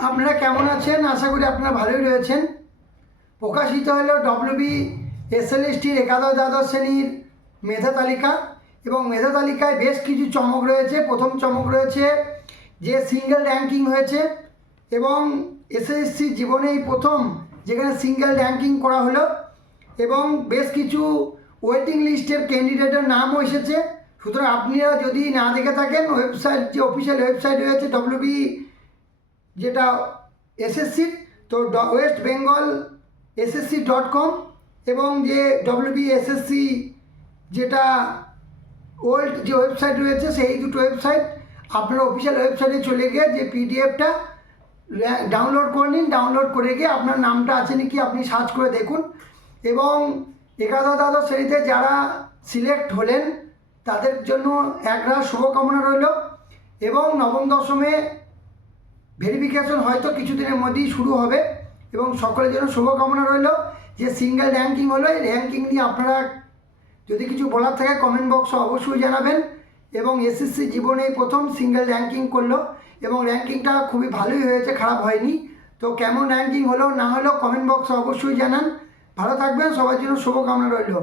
আপনারা কেমন আছেন? আশা করি আপনারা ভালোই রয়েছেন। প্রকাশিত হলো WBSLSTর একাদশ দ্বাদশ শ্রেণীর মেধা তালিকা এবং মেধা তালিকায় বেশ কিছু চমক রয়েছে। প্রথম চমক রয়েছে যে সিঙ্গেল র্যাঙ্কিং হয়েছে এবং এসএসসি জীবনেই প্রথম যেখানে সিঙ্গেল র্যাঙ্কিং করা হলো এবং বেশ কিছু ওয়েটিং লিস্টের ক্যান্ডিডেটের নামও এসেছে। সুতরাং আপনারা যদি না দেখে থাকেন, ওয়েবসাইট যে অফিসিয়াল ওয়েবসাইট রয়েছে WB যেটা এসএসসির, তো ওয়েস্ট বেঙ্গল SSC.com এবং যে WBSSC যেটা ওল্ড যে ওয়েবসাইট রয়েছে, সেই দুটো ওয়েবসাইট আপনারা অফিসিয়াল ওয়েবসাইটে চলে গিয়ে যে পিডিএফটা ডাউনলোড করে নিন। ডাউনলোড করে গিয়ে আপনার নামটা আছে নাকি আপনি সার্চ করে দেখুন এবং একাদশ দ্বাদশ শ্রেণীতে যারা সিলেক্ট হলেন তাদের জন্য একরাশ শুভকামনা রইল এবং নবম দশমে ভেরিফিকেশন হয়তো কিছুদিনের মধ্যেই শুরু হবে এবং সকলের জন্য শুভকামনা রইল। যে সিঙ্গেল র্যাঙ্কিং হলো, এই র্যাঙ্কিং নিয়ে আপনারা যদি কিছু বলার থাকে কমেন্ট বক্সে অবশ্যই জানাবেন। এবং এসএসসি জীবনে প্রথম সিঙ্গেল র্যাঙ্কিং করলো এবং র্যাঙ্কিংটা খুবই ভালোই হয়েছে, খারাপ হয়নি। তো কেমন র্যাঙ্কিং হলো না হলো কমেন্ট বক্সে অবশ্যই জানান। ভালো থাকবেন, সবার জন্য শুভকামনা রইল।